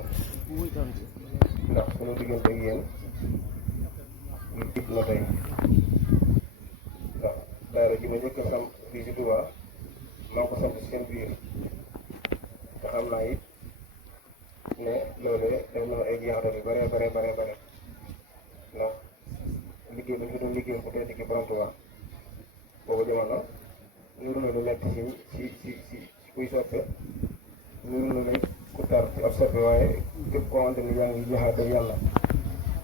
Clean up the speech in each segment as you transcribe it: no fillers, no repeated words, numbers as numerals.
ñaan ndax suñu diggante ak yéen lu tiit na tey ndax daara ji ma njëkk a sam fii ci Touba maa ngi ko sant seen biir te xam naa it ne loolee def na ay jeexital yu bare ndax liggéey bi ñu doon liggéey bu tedd ki borom Touba boobu jamono nuru na lu nekk ci kuy soppe nuru na lu ku tar ci ab soppe waaye képp koo xamante ni yaa ngi jeexal ak yàlla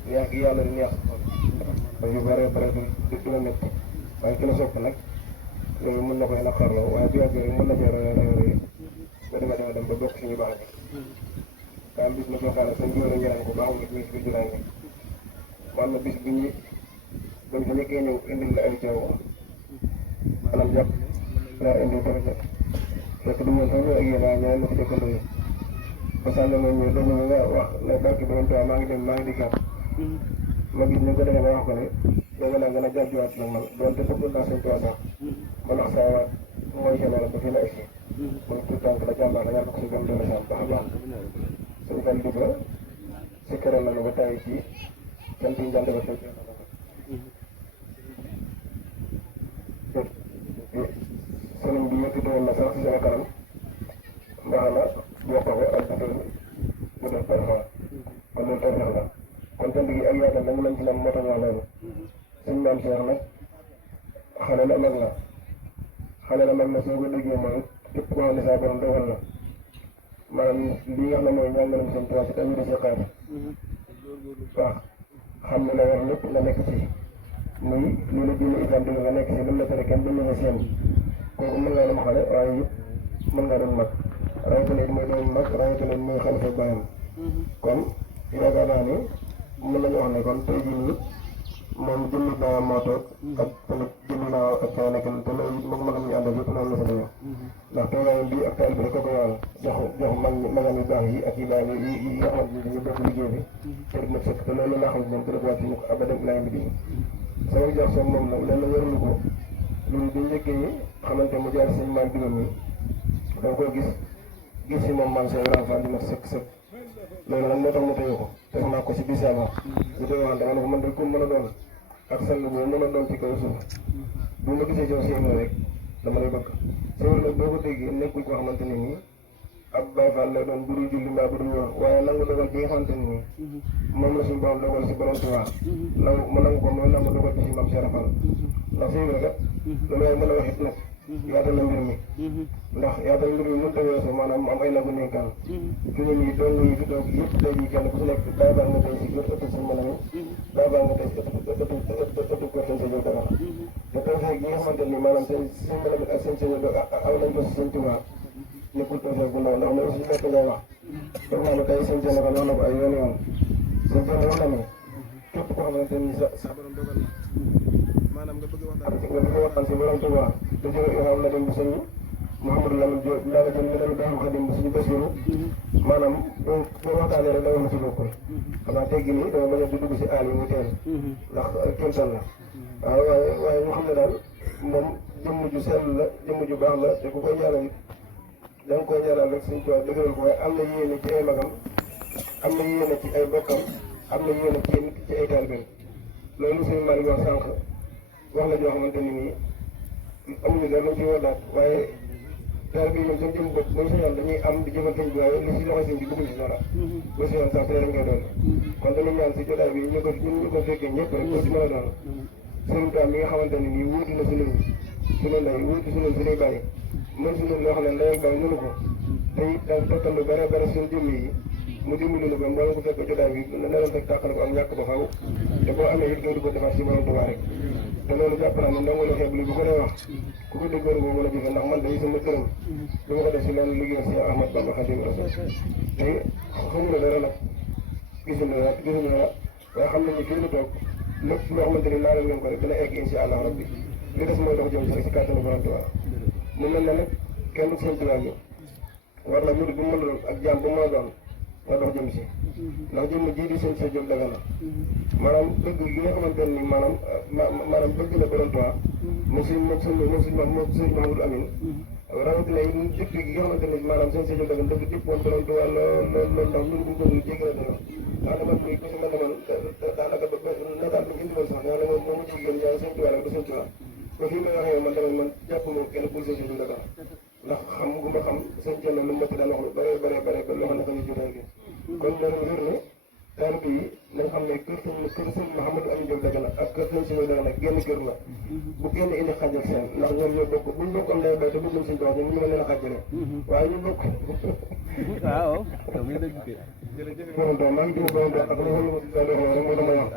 neex gi yàlla di neex yu bare du la nekk waaye ki la sopp nag loolu mën na koy naqarloo waaye bu yàggee rek mën na cee roy ba dem ba bokk suñu baax ji daa am bis na soo xam ne sa njóor a ñaan ko baaxul mi si biir juraay bi man na bis bi ñu dañ fa nekkee ñëw indil la ay coow maanaam jàpp laa indi projet fekk du ñoon sax ak yéen ñaan na si dëkkandoo yi ba sànni ma ñëw dañu nga wax ne barki borom Tuubaa maa ngi dem maa ngi dikkaat ma gis ñu ko defee ba wax ko ne danga naa gën a jàjjuwaat nag man doonte bëgg naa seen Tuubaa sax ma nax saa waat mooy ca loolu ba fi la egsi mooy tout tànk la jàmbaar la yàlla ko si gën doon saam baax a baax suñu kan di ba si këral nañu ba tàyyi ci sant yi njànd ba sëñ sëriñ bi yëkkati woon na sax si sama kanam mbaax na bokk ko ak butal bu def parfum kon loolu tawfeex la kon sant gi ak yaatal dañu lañ ci nam moo tax wax loolu suñ maam Cheikh nag xale la mag la soo ko déggee mooy képp koo xam ne saa borom dogal na maanaam lii nga xam ne mooy njàngalem seen tubaab si tamit si xaar waaw xam ne la war lépp nga nekk ci muy lu la jëlee islam dëgg nga nekk ci lu la tere kenn duñu nga seen kooku mën ngaa doon xale waaye yëpp mën ngaa doon mag rawatina it mooy doon mag rawatina mooy xalifa baayam kon yaakaar naa ni mën nañu wax ne kon tey jii nii moom jëmmi baayam moo toog ak tamit jëmmi naa ak caa nekk te loolu moom magam ñu àndal yëpp noonu la fa demee ndax toogaayam bi ak taal bi rek ko waral jox magam yu baax yi ak yi baax yi nga xamante ni dañu bokk liggéey bi te dina fekk te loolu laa xam ne moom peut-être wàcc ñu ko abadan laa ngi di sama jox soom moom nag lenn waralu ko loolu dañ njëkkee xamante mu jaar seen maam digam yi danga koy gis si moom maam Cheikh Ibrahima Fall dina sëkk loolu nag moo tax mu téye ko def naa ko si bisaaba bu dee wax dama ne ko man de ku mën a doon ak sang bi mën a doon ci kaw suuf bu ma gisee ci Cheikh rek dama lay bëgg Cheikh nag boo ko déggee nekkul koo xamante ne nii ab Baye Fall lay doon bu dul julli mbaa bu dul woor waaye nangu dogal bi nga xamante ne nii moom la suñu borom dogal si borom Tuubaa nangu ko mooy nangu dogal bi si maam Cheikh Fall ndax Cheikh rek loolu waaye mën a wax it nag yaatal la mbir mi ndax yaatal mbir mi mënut a weesu maanaam am ay nagu nekkaan fi ñu nii doon yi fi toog yëpp léegi kenn ku si nekk Baye Fall nga tey si gër ëpp suñu mën a Baye Fall nga tey si ëpp kër seen sëñ dara te tawfeex gi nga xamante ni maanaam seen mën ak seen sëñ aw nañ ko si seen Tuubaa nekkul tawfeex bu ndaw ndax loolu si nekk ngay wax daf naa ne tey seen seen wax na ko ay yoon seen seen wax na ne képp koo xamante ni sa borom dogal na maanaam nga bëgg waxtaan si borom Tuubaa te jóge yoo xam ne dem bi sëñ Mouhamadou Lamine Diop laa la jël nga dem daal Xadim bi suñu Basiru maanaam boo waxtaanee rek dama ma si bokkul xam naa teggi nii dama bañ a dugg si aal yi mu teel ndax kéemtaan la waaw waaye ñu xam ne daal moom jëmm ju sell la jëmm ju baax la te ku koy ñaanal da nga koy ñaanal rek suñu tool dëgëral ko waaye am na yéene ci ay magam am na yéene ci ay bokkam am na yéene ci ay taalibeem loolu suñu Malick wax sànq wax la joo xamante ni nii amuñu dara lañ ci wadaat waaye taalibe yi ñoom seen jëm bopp ba si yoon dañuy am di jëfal sëñ bi waaye li si loxo sëñ bi bëgguñ si dara ba si yoon sax te rek ngay doon kon dañuy ñaan si jotaay bi ñu ko fekkee ñëpp rek ko si mën a doon sëñ Tuubaa mi nga xamante ne nii wuutu na suñu ndey wuutu suñuy bàyyi mën suñu loo xam ne ndey ak baay mënu ko te it daal toppal lu bare suñu jëmm yi mu dimbali lu ba mbooloo ko fekk jotaay bi ne leen fekk tàqal ko am ñàkk ba faw te boo amee it doo di ko defaat si borom Tuubaa rek te loolu jàpp naa ne ndongo lu xeeb li bu ko dee wax ku ko déggoon boo mën a jëfe ndax man day sama dërëm du ma ko def si loolu liggéey si Ahmad Bamba Xaadimu Rasuul te xamuñu dara nag gisuñu dara waaye xam nañ ne fii lu toog lépp loo xamante ni naa leen ngeen ko rek dina egg insha Allah rabbi li des mooy dox jëm si kàttanu borom Tuubaa mu mel ne nag kenn seen Tuubaa bi war na murid bu mën a doon ak jaam bu mën a doon war dox jëm si ndax jëmm ji di seen sa jëm daga na maanaam bëgg gi nga xamante ni maanaam bëgg na borom Tuubaa moom suñ Mamadou Amin rawatina yi dëkk gi nga xamante ne maanaam seen séjour dëgg dëgg dëpp woon borom Tuubaa lool ndax ñun bu ko jéggi la dëgg daanaka man mii ku si mel ne man daanaka nataal bi indi woon sax nga ne moom moo mujj gën yaa seen Tuubaa rek du seen Tuubaa ba fii may waxee man tamit man jàpp moom kenn pour seen séjour dëgg ndax xam gu ma xam seen coono lu métti daan wax lu bare ba loo xam ne ko ñu jotaay gi kon loolu wér ne taalibe yi nañ xam ne kër sëñ Mouhamadou Amine Diop Dagana ak kër sëñ Sëñ Dagana génn kër la bu kenn indi xàjjal seen ndax ñoom ñoo bokk buñ bokk am ndey bay te bëgg nañ suñu toog ñu mën leen a xàjjale waaye ñu bokk waaw muy dëgg kay boronto maa ngi jiw boronto ak loolu ma si daal wax rek moo dama wax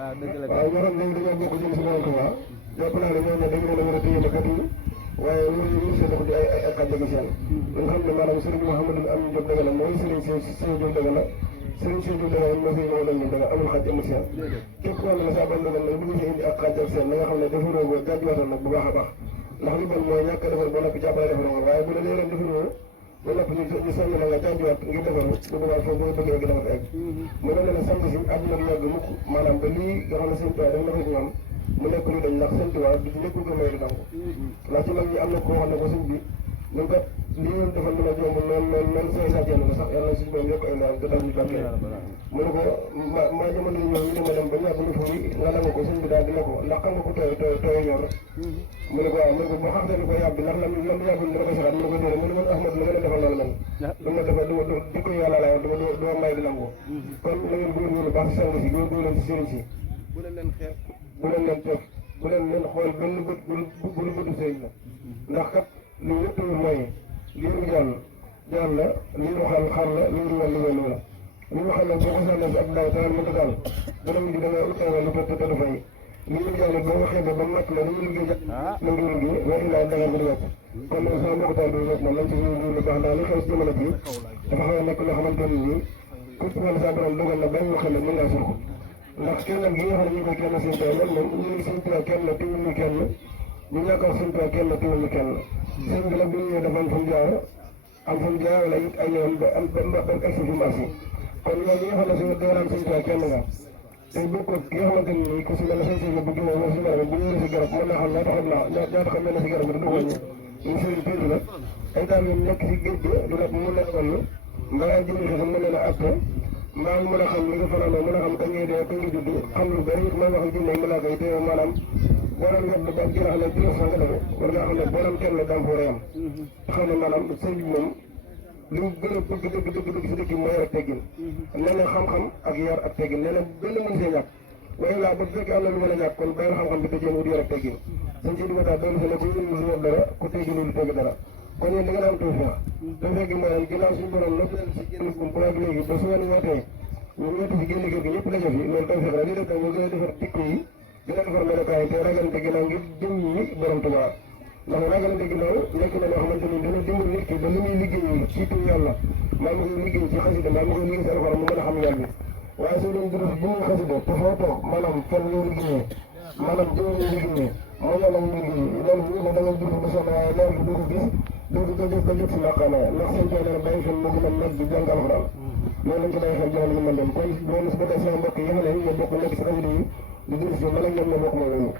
waaye ñoo xam ne dañoo bokk jëm si boronto waa jàpp naa ne ñoo ne dañ leen a war a téye ba kat yi waaye loolu ñu seen dox di ay xàjjal seen nga xam ne maanaam sëriñ Mouhamadou Amine Diop Dagana mooy sëriñ Sëñ Diop Dagana sëriñ Sëñ Diop Dagana moo sëriñ Mouhamadou Amine Diop Dagana amul xàjj amul seen képp koo xam ne saa ban dogal nag bëgg nga indi ak xàjj ak seen na nga xam ne defaroo ko gàjjuwaatal nag bu baax a baax ndax li bon mooy ñàkk a defar ba noppi jàppale defaroo waaye bu la leeroon defaroo ba noppi ñu soññ la nga gàjjuwaat ngir defaru bu boobaa foofu boo bëggee gi dafa fi egg mu ne ne sant si àdduna du yàgg mukk maanaam ba lii nga xam ne sëñ Tuubaa def na ko ci ñoom mu nekk lu dañ ndax sëñ Tuubaa du nekkul ko may di nangu ndax ci mag ñi am na koo xam ne ko sëñ bi ñun kat li ngeen defal lu ma jomb lool say sa jenn la sax yàlla na suñu borom yokk ay leeram te tax ñu barke mu ne ko maa jamono yi ñëw ñu dema dem ba ñàkk ñu fuuy nga nangu ko sëñ bi daal dina ko ndax xam nga ko tooy ñor mu ne ko waaw mu ne ko boo xam ne ko yàbbi ndax lam yàbbi dina ko saxaat mu ne ko déedéet mu ne man Ahmad lu ma leen defal loolu man lu ma defal di ko yàlla laa wax doo may di nangu kon na ngeen góorgóorlu baax si sang si góorgóorlu si sëriñ si bu leen leen xeeb bu leen leen tëf bu leen leen xool benn bët bu lu bëtu sëriñ la ndax kat li ñëpp mooy liiru jaan la liiru xar la liiru wàllu wàllu la liiru xar la boo ko sànnee si ab daay tawal mënta daal dana mujj da nga ut ay wàllu te du fay liiru jaan boo ko xeebee ba mat la dañu liggéey na ngi liggéey waxi laa dagal bi di wàcc kon nag sama mbokk taal bi wet na lañ ci lu baax ndax li xew si jamono bi dafa xaw a nekk loo xamante ne nii képp ku sa borom dogal na bàyyi xel mën ngaa surko ndax kenn gi nga xam ne ñu koy kenn seen tool moom ñu ngi seen tool kenn la teewul ñu kenn ñu ñàkk a seen tool kenn la teewul ñu kenn sëñ bi nag bu ñu ñëwee dafa am fu mu jaar am fu mu jaar wala it ay yoon ba am ba egsi fi mu agsi kon yoon yi nga xam ne suñu dooraan seen tool kenn nga tey bokk ki nga xamante ni ku si mel ne sëñ si bu génnee wala si garab bu ñëwee si garab mën naa xam ñaata xam ne si garab bi du dugal ñu sëriñ péntu la ay daal ñoom nekk si géej gi du nag mun leen wàllu mbaa ay jëmi xesam mën leen a atte mbaa mën a xam li nga fanaanoo mën a xam kañ ngay dee kañ nga judd xam lu bëri it may wax jinne mën naa koy te maanaam boo doon yóbbu ba jël xam ne dina sax nga defe war ngaa xam ne boo doon kenn daam foo yam xam ne maanaam sëñ bi moom li mu gën a bëgg dëgg si dëkk bi mooy yar ak teggin nee na xam-xam ak yar ak teggin nee na benn mën see ñàkk waaye laa ba fekkee am na lu mën a ñàkk kon bayal xam-xam bi te jéem ut yar ak teggin sëñ si dima taa doolu si ne bu ñu musu wax dara ku teggin lu tegg dara kon yéen da ngeen am tuuti te fekk mooy lan ginnaaw suñu borom nopp leen si génn gum bu laag léegi ba su ngeen wootee ñu ñetti si génn kër gi ñëpp daje fi loolu taw fekk la li def nag moo gën a defar dikk yi gën a defar melokaay te ragalante ginnaaw ngir jëm ñi borom Tuubaa ndax ragalante ginnaaw nekk na loo xamante ni dana dimbal nit ki ba li muy liggéey ci tur yàlla maa ngi koy liggéey ci xasida maa ngi koy liggéey si alxuraan mu mën a xam yàlla bi waaye soo doon dund bu muy xasida te foo toog maanaam fan ngay liggéeyee maanaam jëm ngay liggéeyee moo yàlla ngay liggéey loolu bu ko da ngay dund ba sonn waaye leer bi doo ko gis doo ko jot si maqaama ndax seen tool yi bàyyi xel moo gën a mag di jàng alxuraan loolu lañ ko bàyyi xel jamono ñu mën dem kon loolu su ko dee sama mbokk yi nga xam ne ñoo bokk nekk si xasida yi di dund si man ak ñoom ñoo bokk moom loolu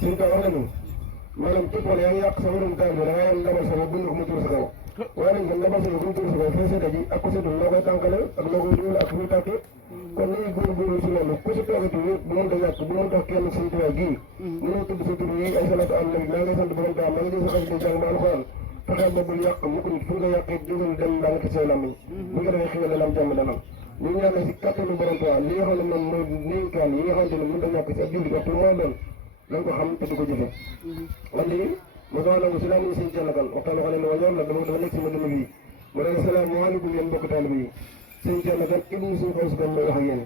suñ ko wax nañu maanaam képp wala yaa ngi yàq sa warum taal bi da ngaa yam ndabal sama buñ ko mu tur sa kaw waaye nañ ko ndabal sama buñ tur sa kaw fee seeta ji ak ku seetul loo koy tànkale ak loo koy dugal ak fu ñu tàkkee kon nañuy góorgóorlu si loolu ku si toogati bu mën ta ñàkk bu mën tax kenn seen tubaab gii mënoo tudd sa tur yi ay salatu am nabi maa ngay sant borom taam maa ngi dee sa xas di jàng ba alxuraan fexeel ba bul yàq mu ko nit fu nga yàqee jógal dem ndànk ci say làmmiñ bu nga defee xéwal dana am jàmm dana am ñu ñaan la si kattanu borom taam li nga xam ne moom mooy néewkaan yi nga xamante ne mën ta ñàkk si ab jullit waxtu moo doon na nga ko xam te di ko jëfe man de ma doon nangu si laa muy sëñ Thierno Kane waxtaan waxale ne ma ñor la dafa nekk si ma dund bii ma ne salaamaaleykum yéen mbokk taalibe yi sëñ Thierno Kane ibnu suñu xaw si kan mooy wax ak yéen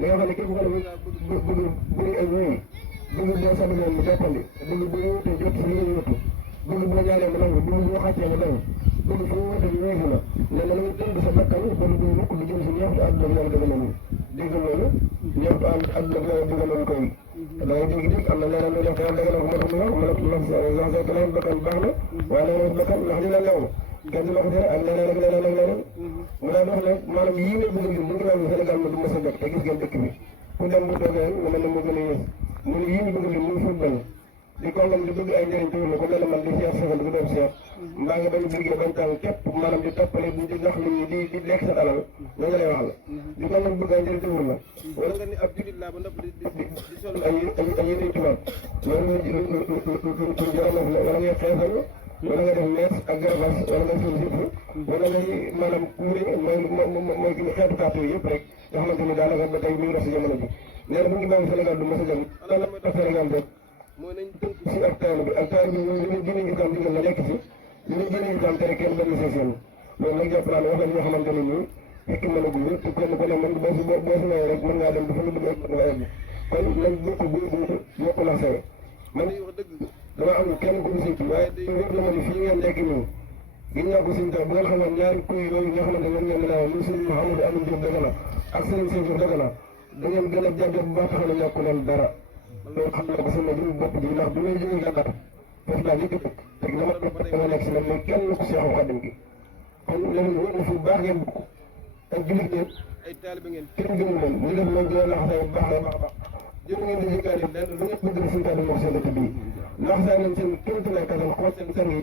li nga xam ne képp ko ne bëgg bëri ak ñuy bëgg boo sabalee mu jàppandi bëgg boo wutee jot si li nga yottu bëgg boo ñaaree mu nangu bëgg boo xàccee mu nangu bëgg fu mu wutee ñu wéefu la ne na nga tënd sa bakkan ba lu dul mukk lu jëm si ñeextu àdduna bi yàlla dëgg nañu dégg loolu ñeextu àdduna bi yàlla dëgg nañu koy da ngay dégg am na leneen lu def te yàlla dëgg na ko moo tax mu wax ma ne genc keneen bakkan baax na waaye nag bakkan ndax li la lew kenn du la ko tere ak leneen ak leneen ak leneen mu daal wax ne maanaam yii may bëgg lim bu ñu ko Sénégal ma du ma sa jot te gis ngeen dëkk bi ku dem bu toogee nga mel ne moo gën a yées mu ne yii ñu bëgg lim muy football di kongam di bëgg ay njëriñ tuur la ko mel man di seet safal di doon seet mbaa nga bañ liggéey bañ tàng képp maanaam di toppale di jox nit ñi di lekk sa alal la nga lay wax la di kongam bëgg ay njëriñ tuur la wala nga ni ab jullit laa ba ndopp di sol ay yeneen tubaab loolu lu jaramaf la wala ngay xeesal wala nga def mees ak garabas wala nga sol yëpp wala ngay maanaam kuure mooy xeetu taat yooyu yëpp rek nga xamante ni daanaka ba tey mi ngi dox si jamono ji nee na bu ñu bàyyi Sénégal du mos a jëm ana la mooy tax Sénégal rek mooy nañ tënk si ak taal bi mooy li ñu gën a itam digal la nekk si li ñu gën a itam tere kenn benn seen loolu nag jàpp naa ne wax la ñoo xamante ne nii fekk mën a gu wér te kenn ku ne man boo si mayee rek mën ngaa dem dafa nga bëgg nga egg kon nañ bokk góorgóorlu yokk la say man di wax dëgg dama am kenn ku ñu saytu waaye day wér la ma ni fii ngeen nekk nii gis naa ko suñu tax bu ngeen xamoon ñaari kuy yooyu nga xamante ne ngeen naaw muy sëñ Mouhamadou Amin Diop Dagana ak sëñ Seydou Dagana da ngeen gën a jàpp bu baax taxaw na ñàkku leen dara loolu xam naa ko sama jëm bopp ji ndax bi may jógee gànnaar foofu laa njëkk a teg dama dama nekk si man mooy kenn ku Seexu Xadim gi kon léegi wër na fu baax ngeen bokk ak jullit ngeen ay taalibe ngeen kenn gëmu leen ñu def moom dina lax say baax la baax baax jël ngeen di jëkkaani lenn lu ngeen bëgg suñu kàddu moo seen dëkk bii lax saa nañ seen kémtu lay kasal xool seen sang yi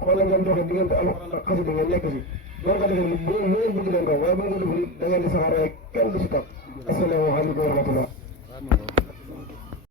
xool la ngeen doxee diggante alxuraan ak xasida ngeen nekk si loolu ko defee lu ngeen bëgg leen ko waaye bu ngeen ko def da ngeen di saxaar waaye kenn du si topp asalaamaaleykum wa rahmatullah